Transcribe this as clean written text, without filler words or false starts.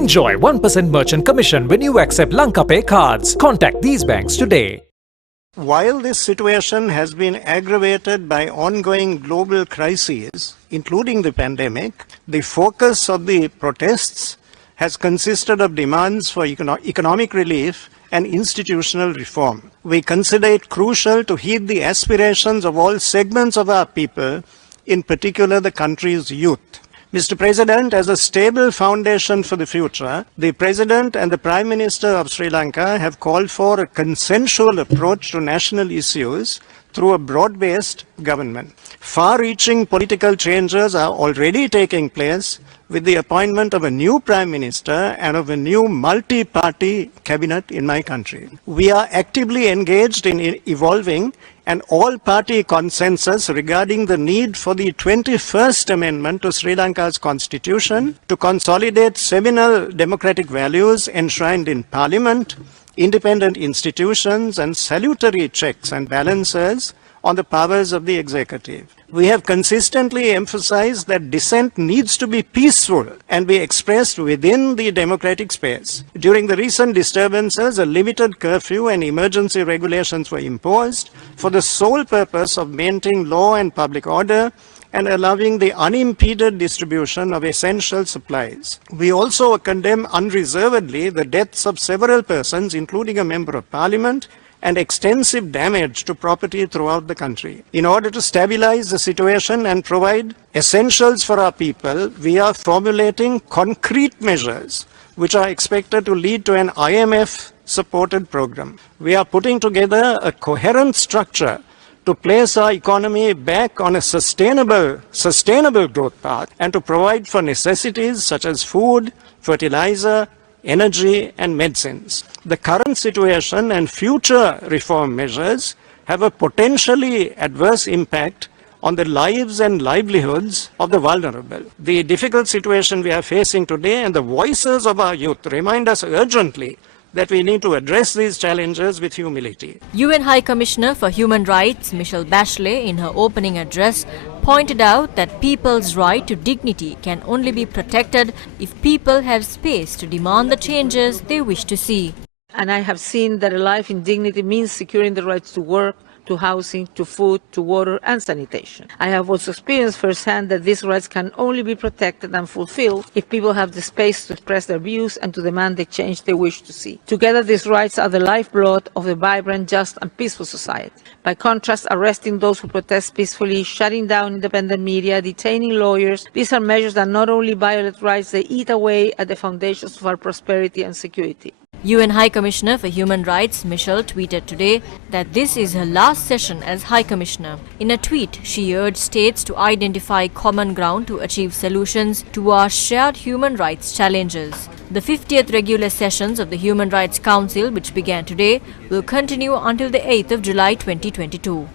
Enjoy 1% merchant commission when you accept Lanka Pay cards. Contact these banks today. While this situation has been aggravated by ongoing global crises, including the pandemic, the focus of the protests has consisted of demands for economic relief and institutional reform. We consider it crucial to heed the aspirations of all segments of our people, in particular the country's youth. Mr. President, as a stable foundation for the future, the President and the Prime Minister of Sri Lanka have called for a consensual approach to national issues through a broad-based government. Far-reaching political changes are already taking place with the appointment of a new Prime Minister and of a new multi-party cabinet in my country. We are actively engaged in evolving an all-party consensus regarding the need for the 21st Amendment to Sri Lanka's Constitution to consolidate seminal democratic values enshrined in Parliament, independent institutions, and salutary checks and balances on the powers of the executive. We have consistently emphasized that dissent needs to be peaceful and be expressed within the democratic space. During the recent disturbances, a limited curfew and emergency regulations were imposed for the sole purpose of maintaining law and public order and allowing the unimpeded distribution of essential supplies. We also condemn unreservedly the deaths of several persons, including a member of parliament, and extensive damage to property throughout the country. In order to stabilize the situation and provide essentials for our people, we are formulating concrete measures which are expected to lead to an IMF-supported program. We are putting together a coherent structure to place our economy back on a sustainable growth path and to provide for necessities such as food, fertilizer, energy, and medicines. The current situation and future reform measures have a potentially adverse impact on the lives and livelihoods of the vulnerable. The difficult situation we are facing today and the voices of our youth remind us urgently that we need to address these challenges with humility. UN High Commissioner for Human Rights Michelle Bachelet, in her opening address, pointed out that people's right to dignity can only be protected if people have space to demand the changes they wish to see. And I have seen that a life in dignity means securing the rights to work, to housing, to food, to water and sanitation. I have also experienced firsthand that these rights can only be protected and fulfilled if people have the space to express their views and to demand the change they wish to see. Together, these rights are the lifeblood of a vibrant, just and peaceful society. By contrast, arresting those who protest peacefully, shutting down independent media, detaining lawyers, these are measures that not only violate rights, they eat away at the foundations of our prosperity and security. UN High Commissioner for Human Rights Michelle tweeted today that this is her last session as High Commissioner. In a tweet, she urged states to identify common ground to achieve solutions to our shared human rights challenges. The 50th regular sessions of the Human Rights Council, which began today, will continue until the 8th of July 2022.